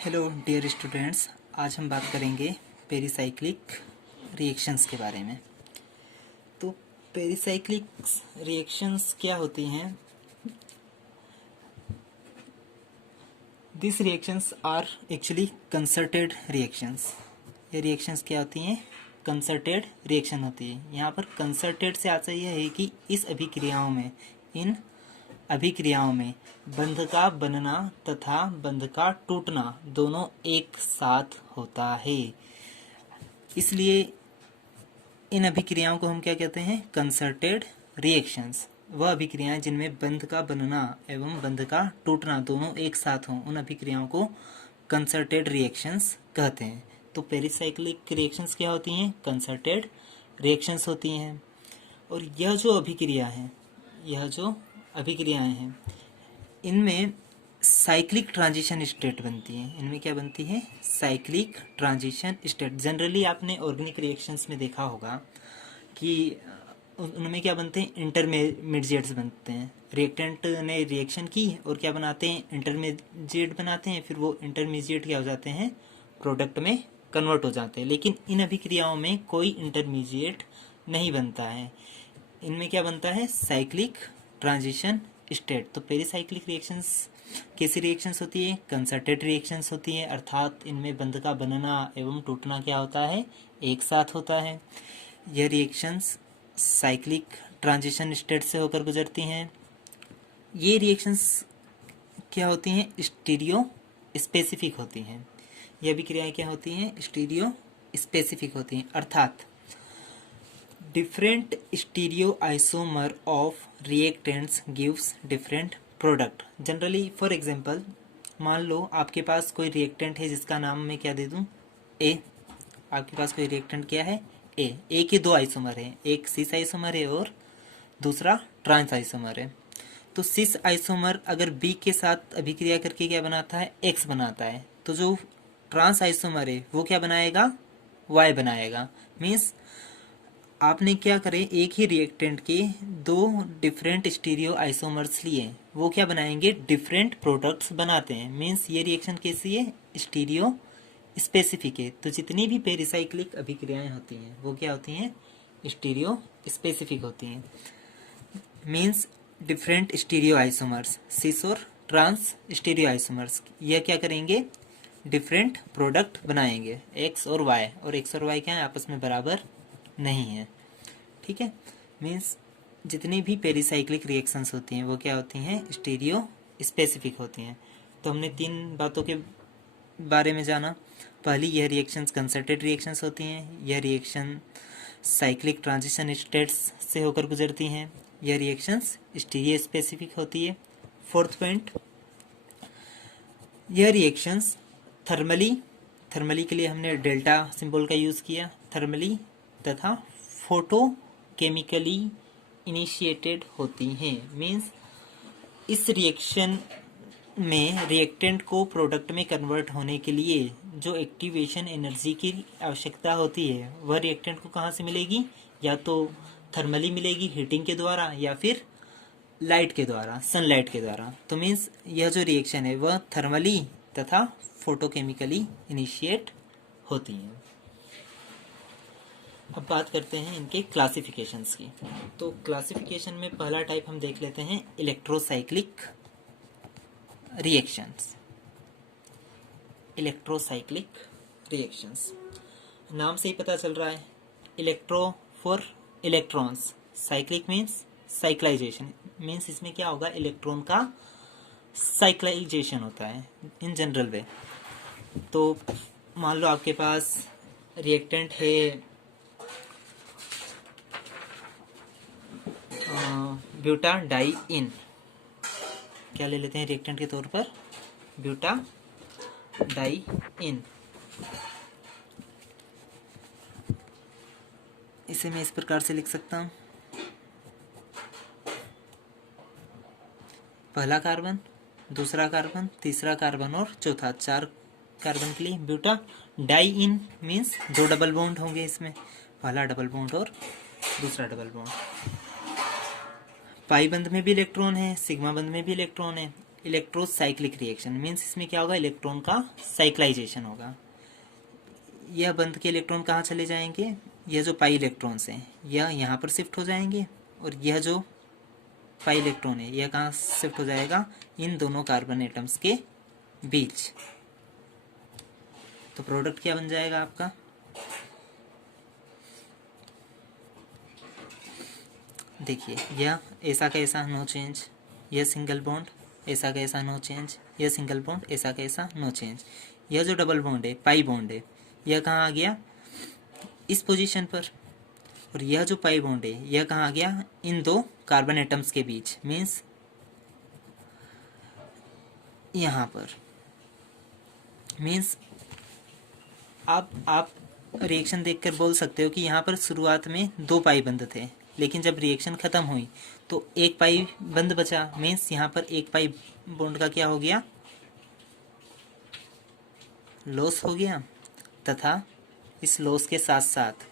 Hello dear students, आज हम बात करेंगे पेरिसाइक्लिक रिएक्शंस के बारे में। तो पेरिसाइक्लिक रिएक्शंस क्या होती हैं? This reactions are actually concerted reactions. ये रिएक्शंस क्या होती हैं? कंसर्टेड रिएक्शन होती है। यहाँ पर कंसर्टेड से आता यह है कि इस इन अभिक्रियाओं में बंध का बनना तथा बंध का टूटना दोनों एक साथ होता है। इसलिए इन अभिक्रियाओं को हम क्या कहते हैं? Concerted reactions. वह अभिक्रियाएं जिनमें बंध का बनना एवं बंध का टूटना दोनों एक साथ हों, उन अभिक्रियाओं को कंसर्टेड रिएक्शंस कहते हैं। तो पेरिसाइक्लिक रिएक्शंस क्या होती हैं? कंसर्टेड रिएक्शंस होती हैं। और यह जो अभिक्रियाएं हैं इनमें साइक्लिक ट्रांजिशन स्टेट बनती है। इनमें क्या बनती है? Cyclic transition state. जनरली आपने ऑर्गेनिक रिएक्शंस में देखा होगा कि उनमें क्या बनते हैं? इंटरमीडिएट्स बनते हैं। रिएक्टेंट ने रिएक्शन की और क्या बनाते हैं? इंटरमीडिएट बनाते हैं। फिर वो इंटरमीडिएट क्या हो जाते हैं? प्रोडक्ट में कन्वर्ट हो जाते हैं। लेकिन इन अभिक्रियाओं में कोई इंटरमीडिएट नहीं बनता है। इनमें क्या बनता है? Cyclic transition state. तो पेरिसाइक्लिक रिएक्शंस कैसी रिएक्शंस होती है? कंसर्टेड रिएक्शंस होती है, अर्थात इनमें बंध का बनना एवं टूटना क्या होता है? एक साथ होता है। यह रिएक्शंस साइक्लिक ट्रांजिशन स्टेट से होकर गुजरती हैं। ये रिएक्शंस क्या होती हैं? स्टीरियो स्पेसिफिक होती हैं। यह भी क्रियाएं क्या होती हैं? स्टीरियो स्पेसिफिक होती हैं, अर्थात different stereo isomer of reactants gives different product. Generally for example, मान लो आपके पास कोई रिएक्टेंट है जिसका नाम मैं क्या दे दूं? ए। आपके पास कोई रिएक्टेंट क्या है? ए के दो आइसोमर है, एक सिस आइसोमर है और दूसरा ट्रांस आइसोमर है। तो सिस आइसोमर अगर बी के साथ अभिक्रिया करके क्या बनाता है? एक्स बनाता है। तो जो ट्रांस आइसोमर है वो क्या बनाएगा? वाई बनाएगा। मीन्स आपने क्या करे, एक ही रिएक्टेंट के दो डिफरेंट स्टीरियो आइसोमर्स लिए, वो क्या बनाएंगे? डिफरेंट प्रोडक्ट्स बनाते हैं। मीन्स ये रिएक्शन कैसी है? स्टीरियो स्पेसिफिक है। तो जितनी भी पेरिसाइक्लिक अभिक्रियाएं होती हैं वो क्या होती हैं? स्टीरियो स्पेसिफिक होती हैं। मीन्स डिफरेंट स्टीरियो आइसोमर्स, सिस और ट्रांस स्टीरियो आइसोमर्स, यह क्या करेंगे? डिफरेंट प्रोडक्ट बनाएंगे, एक्स और वाई। और एक्स और वाई क्या है? आपस में बराबर नहीं है। ठीक है। मीन्स जितनी भी पेरिसाइक्लिक रिएक्शंस होती हैं वो क्या होती हैं? स्टीरियो स्पेसिफिक होती हैं। तो हमने तीन बातों के बारे में जाना। पहली, यह रिएक्शंस कंसर्टेड रिएक्शंस होती हैं। यह रिएक्शन साइक्लिक ट्रांजिशन स्टेट्स से होकर गुजरती हैं। यह रिएक्शंस स्टीरियो स्पेसिफिक होती है। फोर्थ पॉइंट, यह रिएक्शंस थर्मली के लिए हमने डेल्टा सिंबल का यूज़ किया, थर्मली तथा फोटोकेमिकली इनिशिएटेड होती हैं। मीन्स इस रिएक्शन में रिएक्टेंट को प्रोडक्ट में कन्वर्ट होने के लिए जो एक्टिवेशन एनर्जी की आवश्यकता होती है वह रिएक्टेंट को कहाँ से मिलेगी? या तो थर्मली मिलेगी, हीटिंग के द्वारा, या फिर लाइट के द्वारा, सनलाइट के द्वारा। तो मीन्स यह जो रिएक्शन है वह थर्मली तथा फोटोकेमिकली इनिशिएट होती हैं। अब बात करते हैं इनके क्लासिफिकेशंस की। तो क्लासिफिकेशन में पहला टाइप हम देख लेते हैं इलेक्ट्रोसाइक्लिक रिएक्शंस। इलेक्ट्रोसाइक्लिक रिएक्शंस, नाम से ही पता चल रहा है, electro for electrons, cyclic means cyclisation. Means इसमें क्या होगा? इलेक्ट्रॉन का साइक्लाइजेशन होता है इन जनरल वे। तो मान लो आपके पास रिएक्टेंट है ब्यूटा डाई इन, क्या ले लेते हैं रिएक्टेंट के तौर पर? ब्यूटा डाई इन। इसे मैं इस प्रकार से लिख सकता हूं, पहला कार्बन, दूसरा कार्बन, तीसरा कार्बन और चौथा, 4 कार्बन के लिए ब्यूटा डाई इन। मीन्स दो डबल बॉन्ड होंगे इसमें, पहला डबल बॉन्ड और दूसरा डबल बॉन्ड। पाई बंध में भी इलेक्ट्रॉन है, सिग्मा बंध में भी इलेक्ट्रॉन है। इलेक्ट्रोसाइक्लिक रिएक्शन मीन्स इसमें क्या होगा, इलेक्ट्रॉन का साइक्लाइजेशन होगा। यह बंध के इलेक्ट्रॉन कहाँ चले जाएंगे, यह जो पाई इलेक्ट्रॉन्स हैं यह यहाँ पर शिफ्ट हो जाएंगे, और यह जो पाई इलेक्ट्रॉन है यह कहाँ शिफ्ट हो जाएगा, इन दोनों कार्बन एटम्स के बीच। तो प्रोडक्ट क्या बन जाएगा आपका, देखिए यह ऐसा का ऐसा नो चेंज, यह सिंगल बॉन्ड ऐसा का ऐसा नो चेंज, यह सिंगल बॉन्ड ऐसा का ऐसा नो चेंज। यह जो डबल बॉन्ड है पाई बॉन्ड है यह कहाँ आ गया, इस पोजीशन पर, और यह जो पाई बॉन्ड है यह कहाँ आ गया, इन दो कार्बन एटम्स के बीच, मीन्स यहाँ पर। मीन्स आप रिएक्शन देखकर बोल सकते हो कि यहाँ पर शुरुआत में दो पाई बंद थे, लेकिन जब रिएक्शन खत्म हुई तो एक पाई बंद बचा, मीन्स यहाँ पर एक पाई बॉन्ड का क्या हो गया, लॉस हो गया। तथा इस लॉस के साथ साथ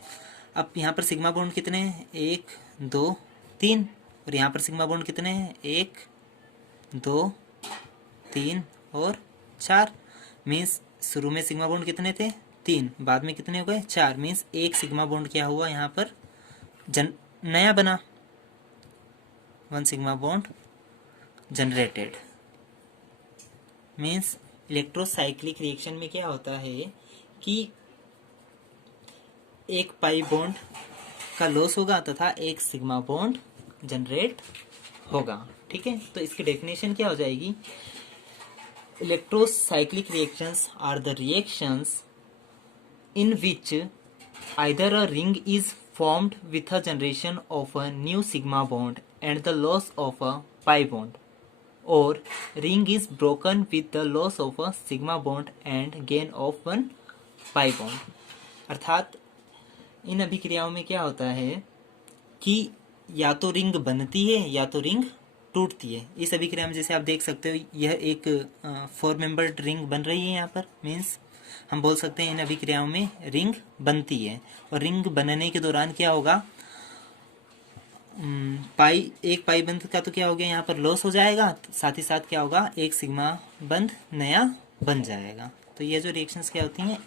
अब यहाँ पर सिग्मा बॉन्ड कितने हैं, 1 2 3, और यहाँ पर सिग्मा बॉन्ड कितने हैं, 1 2 3 और 4। मीन्स शुरू में सिग्मा बॉन्ड कितने थे, 3, बाद में कितने हो गए, 4। मीन्स एक सिग्मा बॉन्ड क्या हुआ यहाँ पर नया बना, 1 sigma bond generated. Means electrocyclic reaction में क्या होता है कि एक पाई बॉन्ड का लॉस होगा तथा एक सिग्मा बॉन्ड जनरेट होगा। ठीक है, तो इसकी डेफिनेशन क्या हो जाएगी, electrocyclic reactions are the reactions in which either a ring is formed with a generation of a new sigma bond and the loss of a pi bond, or ring is broken with the loss of a sigma bond and gain of one pi bond। अर्थात इन अभिक्रियाओं में क्या होता है कि या तो ring बनती है या तो रिंग टूटती है। इस अभिक्रिया में जैसे आप देख सकते हो यह एक 4 मेंबर्ड रिंग बन रही है, यहाँ पर मीन्स हम बोल सकते हैं इन अभिक्रियाओं में रिंग बनती है, और रिंग बनने के दौरान क्या होगा, एक पाई बंध का तो क्या हो गया यहाँ पर लॉस हो जाएगा, साथ ही साथ क्या होगा, एक सिग्मा बंध नया बन जाएगा। तो ये जो रिएक्शंस क्या होती हैं,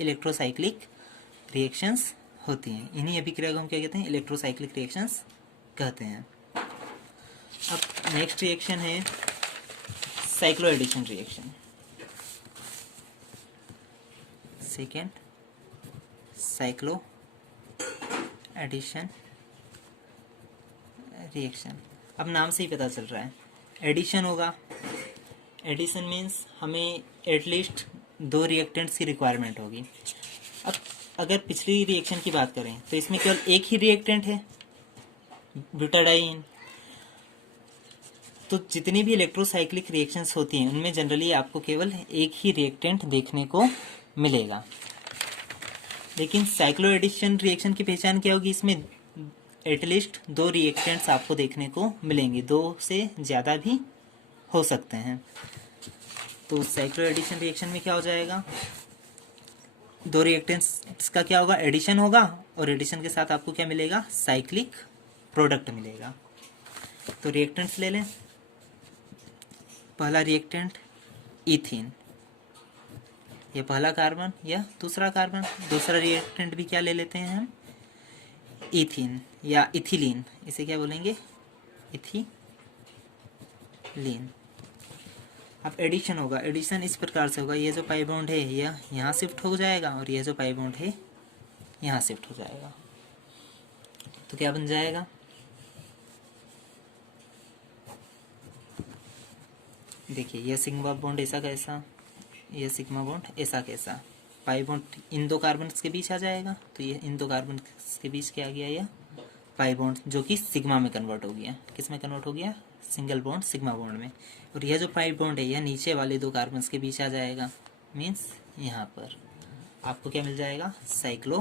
इलेक्ट्रोसाइक्लिक रिएक्शंस होती हैं। इन्हीं अभिक्रिया को हम क्या कहते हैं, इलेक्ट्रोसाइक्लिक रिएक्शंस कहते हैं। अब नेक्स्ट रिएक्शन है cycloaddition reaction. Second cycloaddition reaction. अब नाम से ही पता चल रहा है एडिशन होगा। एडिशन मीन्स हमें एटलीस्ट 2 रिएक्टेंट्स की रिक्वायरमेंट होगी। अब अगर पिछली रिएक्शन की बात करें तो इसमें केवल एक ही रिएक्टेंट है, ब्यूटाडाइन। तो जितनी भी इलेक्ट्रोसाइक्लिक रिएक्शंस होती हैं उनमें जनरली आपको केवल एक ही रिएक्टेंट देखने को मिलेगा। लेकिन साइक्लो एडिशन रिएक्शन की पहचान क्या होगी, इसमें एटलीस्ट 2 रिएक्टेंट्स आपको देखने को मिलेंगे, 2 से ज़्यादा भी हो सकते हैं। तो साइक्लो एडिशन रिएक्शन में क्या हो जाएगा, 2 रिएक्टेंट्स का क्या होगा, एडिशन होगा, और एडिशन के साथ आपको क्या मिलेगा, साइक्लिक प्रोडक्ट मिलेगा। तो रिएक्टेंट्स ले लें। पहला रिएक्टेंट इथीन, ये पहला कार्बन या दूसरा कार्बन। दूसरा रिएक्टेंट भी क्या ले लेते हैं हम, इथीन या इथिलीन, इसे क्या बोलेंगे, इथिलीन। अब एडिशन होगा, एडिशन इस प्रकार से होगा, ये जो पाई बॉन्ड है यह यहाँ शिफ्ट हो जाएगा और ये जो पाई बॉन्ड है यहाँ शिफ्ट हो जाएगा। तो क्या बन जाएगा, देखिए यह सिग्मा बॉन्ड ऐसा कैसा, यह सिग्मा बॉन्ड ऐसा कैसा, पाई बॉन्ड इन 2 कार्बन के बीच आ जाएगा। तो ये इन 2 कार्बन के बीच क्या आ गया, यह पाई बॉन्ड जो कि सिग्मा में कन्वर्ट हो गया। किस में कन्वर्ट हो गया, सिंगल बॉन्ड सिग्मा बॉन्ड में। और यह जो पाई बॉन्ड है यह नीचे वाले 2 कार्बन के बीच आ जाएगा। मीन्स यहाँ पर आपको क्या मिल जाएगा, साइक्लो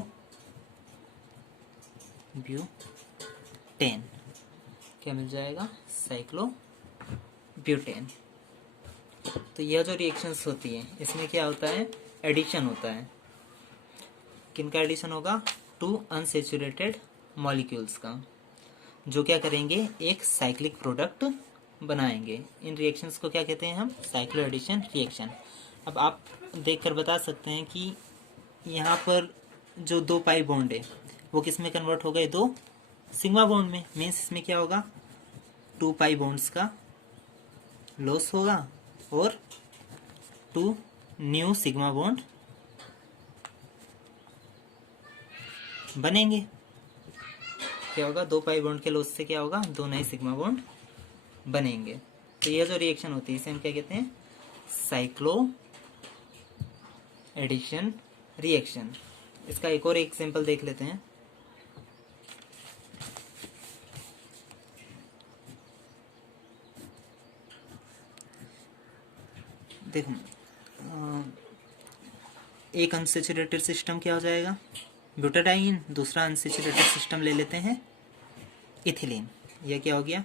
ब्यूटेन। क्या मिल जाएगा, साइक्लो ब्यूटेन। तो यह जो रिएक्शंस होती है इसमें क्या होता है, एडिशन होता है। किनका एडिशन होगा, 2 अनसैचुरेटेड मॉलिक्यूल्स का, जो क्या करेंगे, एक साइक्लिक प्रोडक्ट बनाएंगे। इन रिएक्शंस को क्या कहते हैं हम? Cycloaddition reaction. अब आप देखकर बता सकते हैं कि यहाँ पर जो 2 पाई बॉन्ड है वो किस में कन्वर्ट हो गए? 2 सिग्मा बॉन्ड में। मीन्स इसमें क्या होगा? 2 पाई बॉन्ड्स का लॉस होगा और 2 न्यू सिग्मा बॉन्ड बनेंगे। क्या होगा? 2 पाई बॉन्ड के लॉस से क्या होगा? 2 नए सिग्मा बॉन्ड बनेंगे। तो यह जो रिएक्शन होती है इसे हम क्या कहते हैं? Cycloaddition reaction. इसका एक और एग्जांपल देख लेते हैं। देखो, एक अनसैचुरेटेड सिस्टम क्या हो जाएगा? ब्यूटाडाइन। दूसरा अनसैचुरेटेड सिस्टम ले लेते हैं इथिलीन। यह क्या हो गया?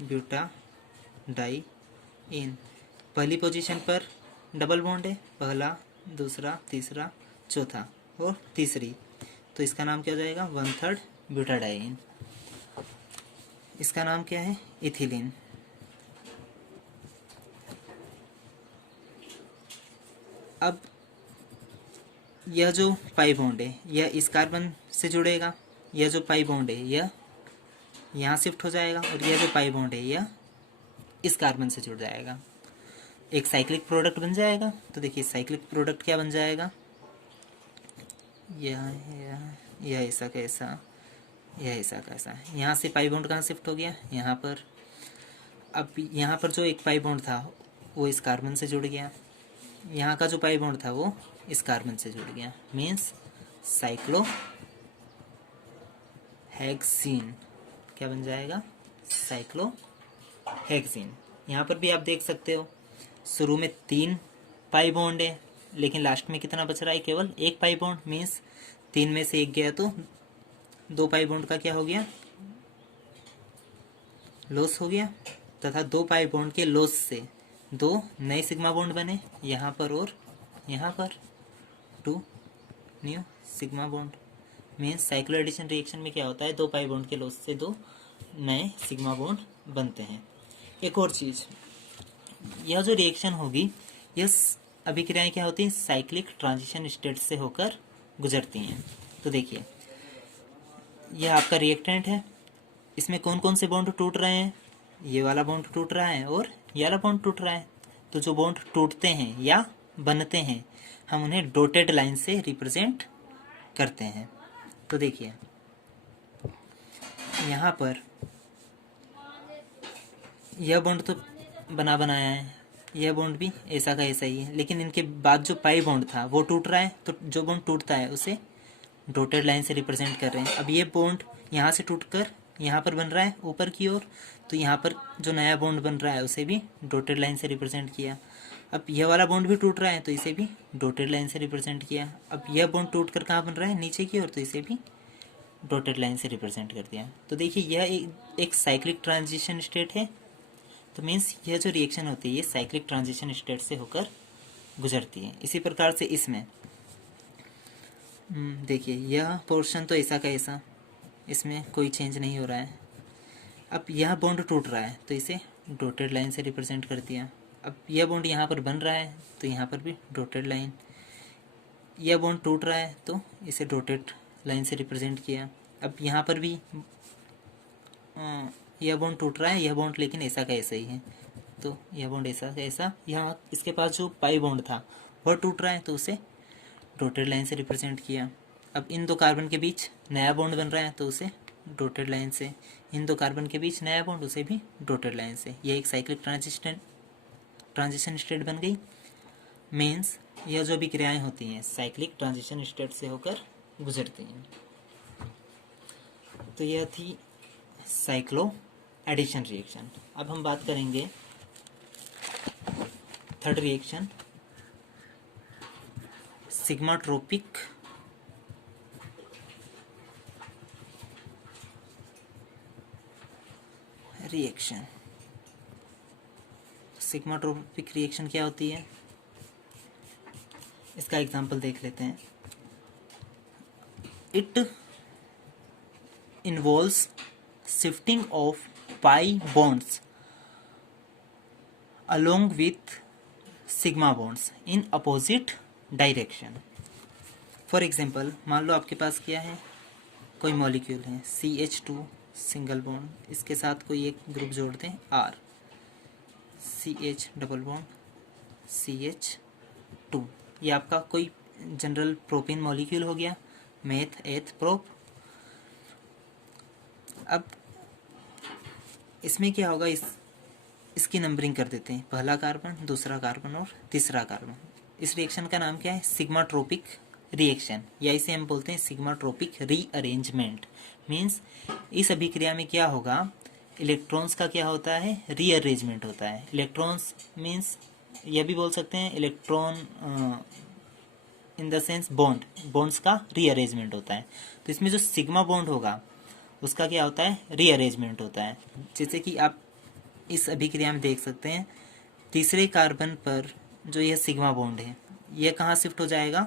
ब्यूटाडाइन। पहली पोजीशन पर डबल बॉन्ड है, पहला, दूसरा, तीसरा, चौथा और तीसरी। तो इसका नाम क्या हो जाएगा? 1/3 ब्यूटाडाइन। इसका नाम क्या है? इथिलीन। अब यह जो पाई बॉन्ड है यह इस कार्बन से जुड़ेगा। यह जो पाई बॉन्ड है यह यहाँ शिफ्ट हो जाएगा और यह जो पाई बॉन्ड है यह इस कार्बन से जुड़ जाएगा। एक साइक्लिक प्रोडक्ट बन जाएगा। तो देखिए साइक्लिक प्रोडक्ट क्या बन जाएगा? यह ऐसा कैसा, यह ऐसा कैसा। यहाँ से पाई बॉन्ड कहाँ शिफ्ट हो गया? यहाँ पर। अब यहाँ पर जो एक पाई बॉन्ड था वो इस कार्बन से जुड़ गया। यहाँ का जो पाई बॉन्ड था वो इस कार्बन से जुड़ गया। मीन्स साइक्लो हेक्सीन क्या बन जाएगा? Cyclo hexene. यहाँ पर भी आप देख सकते हो शुरू में 3 पाई बॉन्ड है लेकिन लास्ट में कितना बच रहा है? केवल 1 पाई बॉन्ड। मीन्स 3 में से 1 गया तो 2 पाई बॉन्ड का क्या हो गया? लॉस हो गया। तथा 2 पाई बॉन्ड के लॉस से 2 नए सिग्मा बॉन्ड बने यहाँ पर और यहाँ पर। 2 new sigma bond. Means cycloaddition reaction में क्या होता है? 2 पाई बॉन्ड के लॉस से 2 नए सिग्मा बॉन्ड बनते हैं। एक और चीज़, यह जो रिएक्शन होगी यह अभिक्रियाएं क्या होती हैं? साइक्लिक ट्रांजिशन स्टेट से होकर गुजरती हैं। तो देखिए यह आपका रिएक्टेंट है। इसमें कौन कौन से बॉन्ड टूट रहे हैं? ये वाला बॉन्ड टूट रहा है और ये वाला बॉन्ड टूट रहा है। तो जो बॉन्ड टूटते हैं या बनते हैं हम उन्हें डॉटेड लाइन से रिप्रेजेंट करते हैं। तो देखिए यहाँ पर यह बॉन्ड तो बना बनाया है, यह बॉन्ड भी ऐसा का ऐसा ही है, लेकिन इनके बाद जो पाई बॉन्ड था वो टूट रहा है। तो जो बॉन्ड टूटता है उसे डॉटेड लाइन से रिप्रेजेंट कर रहे हैं। अब ये बॉन्ड यहाँ से टूटकर यहाँ पर बन रहा है ऊपर की ओर। तो यहाँ पर जो नया बॉन्ड बन रहा है उसे भी डॉटेड लाइन से रिप्रेजेंट किया। अब यह वाला बॉन्ड भी टूट रहा है तो इसे भी डॉटेड लाइन से रिप्रेजेंट किया। अब यह बॉन्ड टूट कर कहाँ बन रहा है? नीचे की ओर। तो इसे भी डॉटेड लाइन से रिप्रेजेंट कर दिया। तो देखिए यह एक साइक्लिक ट्रांजिशन स्टेट है। तो मीन्स यह जो रिएक्शन होती है ये साइक्लिक ट्रांजिशन स्टेट से होकर गुजरती है। इसी प्रकार से इसमें देखिए यह पोर्शन तो ऐसा का ऐसा, इसमें कोई चेंज नहीं हो रहा है। अब यह बॉन्ड टूट रहा है तो इसे डॉटेड लाइन से रिप्रेजेंट कर दिया। अब यह बॉन्ड यहाँ पर बन रहा है तो यहाँ पर भी डॉटेड लाइन। यह बॉन्ड टूट रहा है तो इसे डॉटेड लाइन से रिप्रेजेंट किया। अब यहाँ पर भी यह बॉन्ड टूट रहा है, यह बॉन्ड लेकिन ऐसा का ऐसा ही है। तो यह बॉन्ड ऐसा का ऐसा। यहाँ इसके पास जो पाई बॉन्ड था वह टूट रहा है तो उसे डॉटेड लाइन से रिप्रेजेंट किया। अब इन 2 कार्बन के बीच नया बॉन्ड बन रहा है तो उसे डॉटेड लाइन से। इन 2 कार्बन के बीच नया बॉन्ड, उसे भी डॉटेड लाइन से। यह एक साइक्लिक ट्रांजिशन स्टेट बन गई। मीन्स यह जो भी क्रियाएं होती हैं साइक्लिक ट्रांजिशन स्टेट से होकर गुजरती हैं। तो यह थी साइक्लो एडिशन रिएक्शन। अब हम बात करेंगे third reaction, sigmatropic reaction. Sigmatropic reaction क्या होती है इसका एग्जांपल देख लेते हैं। It involves shifting of pi bonds along with sigma bonds in opposite direction. For example, मान लो आपके पास क्या है, कोई मॉलिक्यूल है CH2 सिंगल बॉन्ड, इसके साथ कोई एक ग्रुप जोड़ते हैं R, CH double bond CH2। ये आपका कोई जनरल प्रोपेन मॉलिक्यूल हो गया, मेथ एथ प्रोप। अब इसमें क्या होगा, इसकी नंबरिंग कर देते हैं, पहला कार्बन, दूसरा कार्बन और तीसरा कार्बन। इस रिएक्शन का नाम क्या है, सिग्माट्रोपिक रिएक्शन, या इसे हम बोलते हैं सिग्माट्रोपिक रीअरेंजमेंट। मीन्स इस अभिक्रिया में क्या होगा, इलेक्ट्रॉन्स का क्या होता है, रीअरेंजमेंट होता है। इलेक्ट्रॉन्स मीन्स यह भी बोल सकते हैं electron in the sense bonds का रीअरेंजमेंट होता है। तो इसमें जो सिग्मा बॉन्ड होगा उसका क्या होता है, रीअरेंजमेंट होता है। जैसे कि आप इस अभिक्रिया में देख सकते हैं, तीसरे कार्बन पर जो यह सिग्मा बॉन्ड है यह कहाँ शिफ्ट हो जाएगा,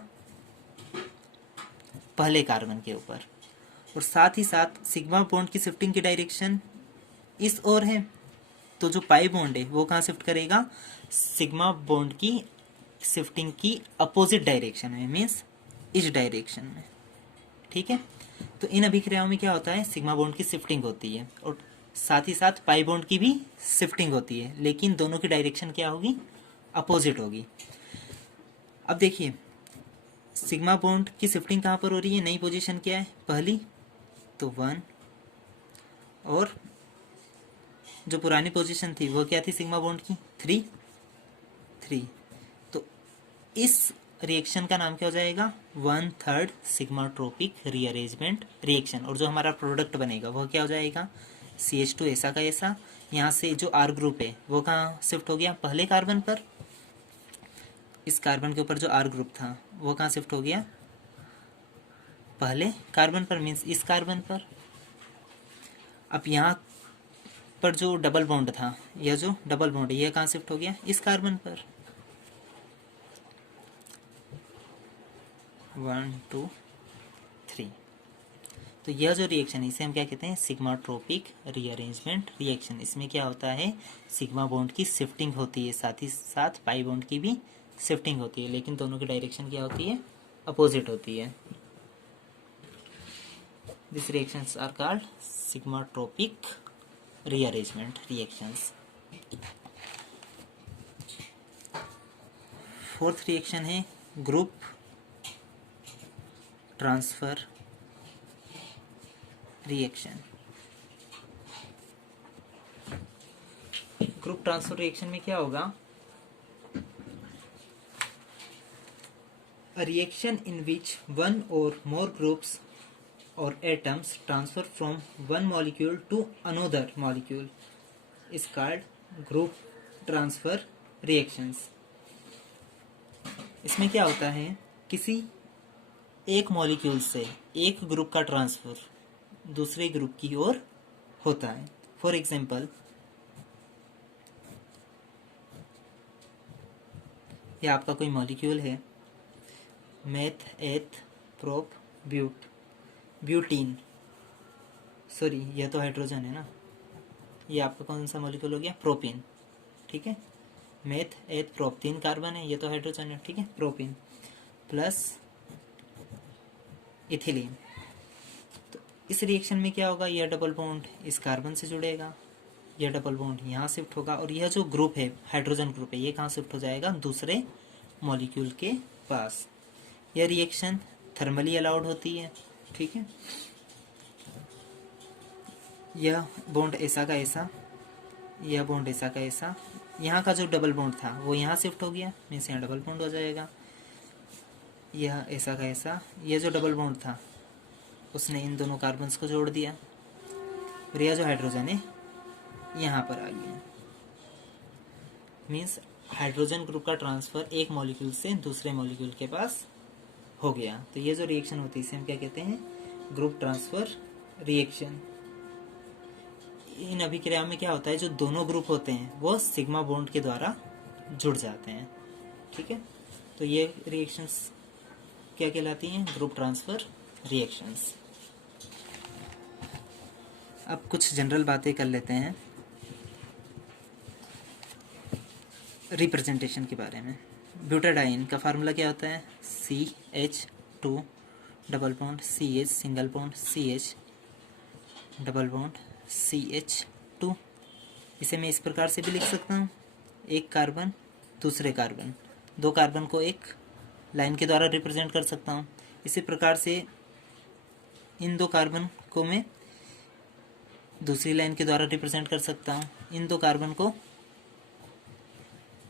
पहले कार्बन के ऊपर। और साथ ही साथ सिग्मा बॉन्ड की शिफ्टिंग की डायरेक्शन इस ओर है, तो जो पाई बॉन्ड है वो कहाँ शिफ्ट करेगा, सिग्मा बॉन्ड की शिफ्टिंग की अपोजिट डायरेक्शन में, मीन्स इस डायरेक्शन में। ठीक है, तो इन अभिक्रियाओं में क्या होता है, सिग्मा बॉन्ड की शिफ्टिंग होती है और साथ ही साथ पाई बॉन्ड की भी शिफ्टिंग होती है, लेकिन दोनों की डायरेक्शन क्या होगी, अपोजिट होगी। अब देखिए, सिग्मा बॉन्ड की शिफ्टिंग कहाँ पर हो रही है, नई पोजीशन क्या है, पहली, तो 1, और जो पुरानी पोजीशन थी वो क्या थी सिग्मा बॉन्ड की, 3। तो इस रिएक्शन का नाम क्या हो जाएगा, 1/3 सिग्माट्रोपिक रीअरेंजमेंट रिएक्शन। और जो हमारा प्रोडक्ट बनेगा वो क्या हो जाएगा, CH2 ऐसा का ऐसा। यहाँ से जो R ग्रुप है वो कहाँ शिफ्ट हो गया, पहले कार्बन पर। इस कार्बन के ऊपर जो R ग्रुप था वो कहाँ शिफ्ट हो गया, पहले कार्बन पर, मीन्स इस कार्बन पर। अब यहाँ पर जो डबल बॉन्ड था, यह जो डबल बॉन्ड है यह कहाँ शिफ्ट हो गया, इस कार्बन पर। 1 2 3। तो यह जो रिएक्शन है इसे हम क्या कहते हैं, सिग्माट्रोपिक रीअरेंजमेंट रिएक्शन। इसमें क्या होता है, सिग्मा बॉन्ड की शिफ्टिंग होती है, साथ ही साथ पाई बॉन्ड की भी शिफ्टिंग होती है, लेकिन दोनों की डायरेक्शन क्या होती है, अपोजिट होती है। This reactions are called sigmatropic rearrangement reactions. Fourth reaction है group transfer reaction. Group transfer reaction में क्या होगा, a reaction in which one or more groups or atoms transfer from one molecule to another molecule is called group transfer reactions। इसमें क्या होता है, किसी एक मॉलिक्यूल से एक ग्रुप का ट्रांसफर दूसरे ग्रुप की ओर होता है। फॉर एग्जाम्पल, यह आपका कोई मॉलिक्यूल है, मेथ एथ प्रोप ब्यूटीन, सॉरी यह तो हाइड्रोजन है ना, ये आपका कौन सा मॉलिक्यूल हो गया, प्रोपीन। ठीक है, मेथ एथ प्रोप 3 कार्बन है, ये तो हाइड्रोजन है। ठीक है, प्रोपीन प्लस इथिलीन। तो इस रिएक्शन में क्या होगा, यह डबल बॉन्ड इस कार्बन से जुड़ेगा, यह डबल बॉन्ड यहाँ शिफ्ट होगा, और यह जो ग्रुप है हाइड्रोजन ग्रुप है ये कहाँ शिफ्ट हो जाएगा, दूसरे मॉलिक्यूल के पास। यह रिएक्शन थर्मली अलाउड होती है। ठीक है, यह बॉन्ड ऐसा का ऐसा, यह बॉन्ड ऐसा का ऐसा, यहाँ का जो डबल बॉन्ड था वो यहाँ शिफ्ट हो गया, मीन्स यहाँ डबल बॉन्ड हो जाएगा। यह ऐसा का ऐसा, यह जो डबल बॉन्ड था उसने इन दोनों कार्बन्स को जोड़ दिया, और यह जो हाइड्रोजन है यहाँ पर आ गया। मीन्स हाइड्रोजन ग्रुप का ट्रांसफर एक मॉलिक्यूल से दूसरे मॉलिक्यूल के पास हो गया। तो ये जो रिएक्शन होती है इसे हम क्या कहते हैं, ग्रुप ट्रांसफर रिएक्शन। इन अभिक्रियाओं में क्या होता है, जो दोनों ग्रुप होते हैं वो सिग्मा बॉन्ड के द्वारा जुड़ जाते हैं। ठीक है, तो ये रिएक्शंस क्या कहलाती हैं, ग्रुप ट्रांसफर रिएक्शंस। अब कुछ जनरल बातें कर लेते हैं। रिप्रेजेंटेशन के बारे में। ब्यूटाडाइन का फार्मूला क्या होता है? CH2 double bond CH single bond CH double bond CH2। इसे मैं इस प्रकार से भी लिख सकता हूँ, एक कार्बन दूसरे कार्बन, दो कार्बन को एक लाइन के द्वारा रिप्रेजेंट कर सकता हूँ। इसी प्रकार से इन दो कार्बन को मैं दूसरी लाइन के द्वारा रिप्रेजेंट कर सकता हूँ, इन दो कार्बन को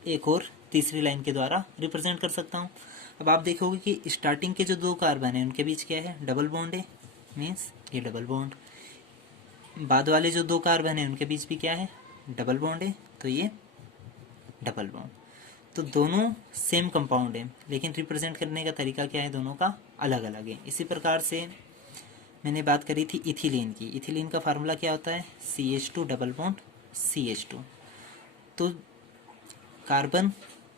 एक और तीसरी लाइन के द्वारा रिप्रेजेंट कर सकता हूँ। अब आप देखोगे कि स्टार्टिंग के जो दो कार्बन हैं उनके बीच क्या है? डबल बॉन्ड है, मीन्स ये डबल बॉन्ड। बाद वाले जो दो कार्बन हैं उनके बीच भी क्या है? डबल बॉन्ड है, तो ये डबल बॉन्ड। तो दोनों सेम कंपाउंड है, लेकिन रिप्रेजेंट करने का तरीका क्या है? दोनों का अलग अलग है। इसी प्रकार से मैंने बात करी थी इथिलीन की। इथिलीन का फार्मूला क्या होता है? CH2 double bond CH2। तो कार्बन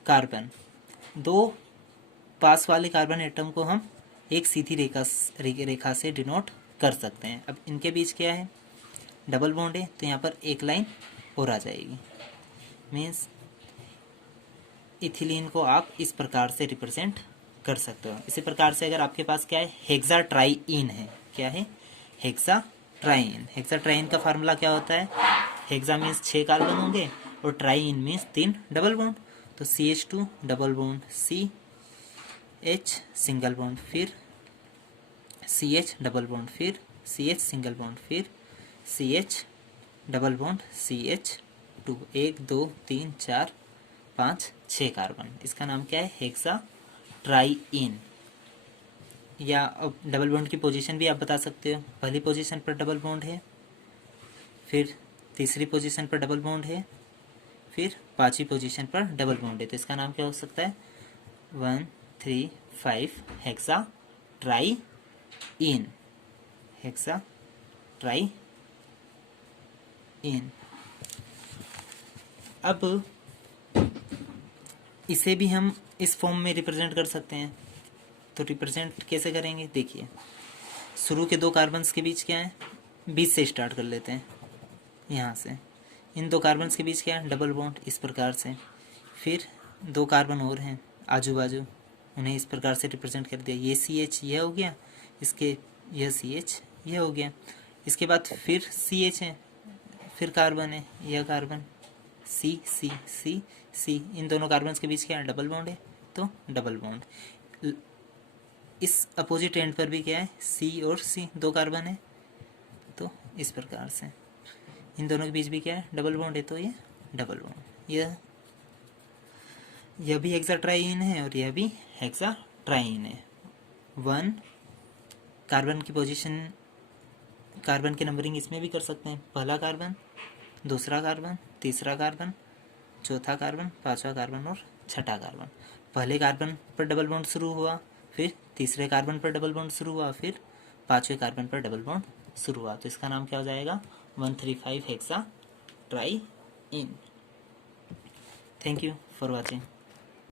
कार्बन, दो पास वाले कार्बन एटम को हम एक सीधी रेखा से डिनोट कर सकते हैं। अब इनके बीच क्या है? डबल बॉन्ड है, तो यहाँ पर एक लाइन और आ जाएगी। मीन्स इथिलीन को आप इस प्रकार से रिप्रेजेंट कर सकते हो। इसी प्रकार से अगर आपके पास क्या है? हेक्साट्राईइन है। क्या है? हेक्साट्राईइन। हेक्साट्राईइन का फार्मूला क्या होता है? हेक्सा मीन्स 6 कार्बन होंगे और ट्राईइन मीन्स 3 डबल बॉन्ड। तो CH2 double bond CH single bond, फिर CH डबल बॉन्ड, फिर CH सिंगल बॉन्ड, फिर CH double bond CH2। 1 2 3 4 5 6 carbon. इसका नाम क्या है? हेक्साट्राईइन। या अब डबल बॉन्ड की पोजीशन भी आप बता सकते हो। पहली पोजीशन पर डबल बॉन्ड है, फिर तीसरी पोजीशन पर डबल बॉन्ड है, फिर पांचवी पोजीशन पर डबल बॉन्ड है। तो इसका नाम क्या हो सकता है? 1 3 5 हेक्साट्राईइन। हेक्साट्राईइन। अब इसे भी हम इस फॉर्म में रिप्रेजेंट कर सकते हैं। तो रिप्रेजेंट कैसे करेंगे? देखिए, शुरू के दो कार्बन्स के बीच क्या है? बीच से स्टार्ट कर लेते हैं, यहाँ से। इन दो कार्बन्स के बीच क्या है? डबल बॉन्ड, इस प्रकार से। फिर दो कार्बन और हैं आजू बाजू, उन्हें इस प्रकार से रिप्रेजेंट कर दिया। ये CH यह हो गया, इसके यह CH यह हो गया। इसके बाद फिर CH है, फिर कार्बन है, यह carbon C C C C। इन दोनों कार्बन्स के बीच क्या है? डबल बॉन्ड है, तो डबल बॉन्ड। इस अपोजिट एंड पर भी क्या है? C और C दो कार्बन है, तो इस प्रकार से। इन दोनों के बीच भी क्या है? डबल बॉन्ड है, तो ये डबल बॉन्ड। यह भी हेक्साट्राईइन है और यह भी हेक्साट्राईइन है। 1 कार्बन की पोजीशन, कार्बन की नंबरिंग इसमें भी कर सकते हैं। पहला कार्बन, दूसरा कार्बन, तीसरा कार्बन, चौथा कार्बन, पांचवा कार्बन और छठा कार्बन। पहले कार्बन पर डबल बॉन्ड शुरू हुआ, फिर तीसरे कार्बन पर डबल बॉन्ड शुरू हुआ, फिर पांचवें कार्बन पर डबल बॉन्ड शुरू हुआ। तो इसका नाम क्या हो जाएगा? 135 hexatriene. Thank you for watching.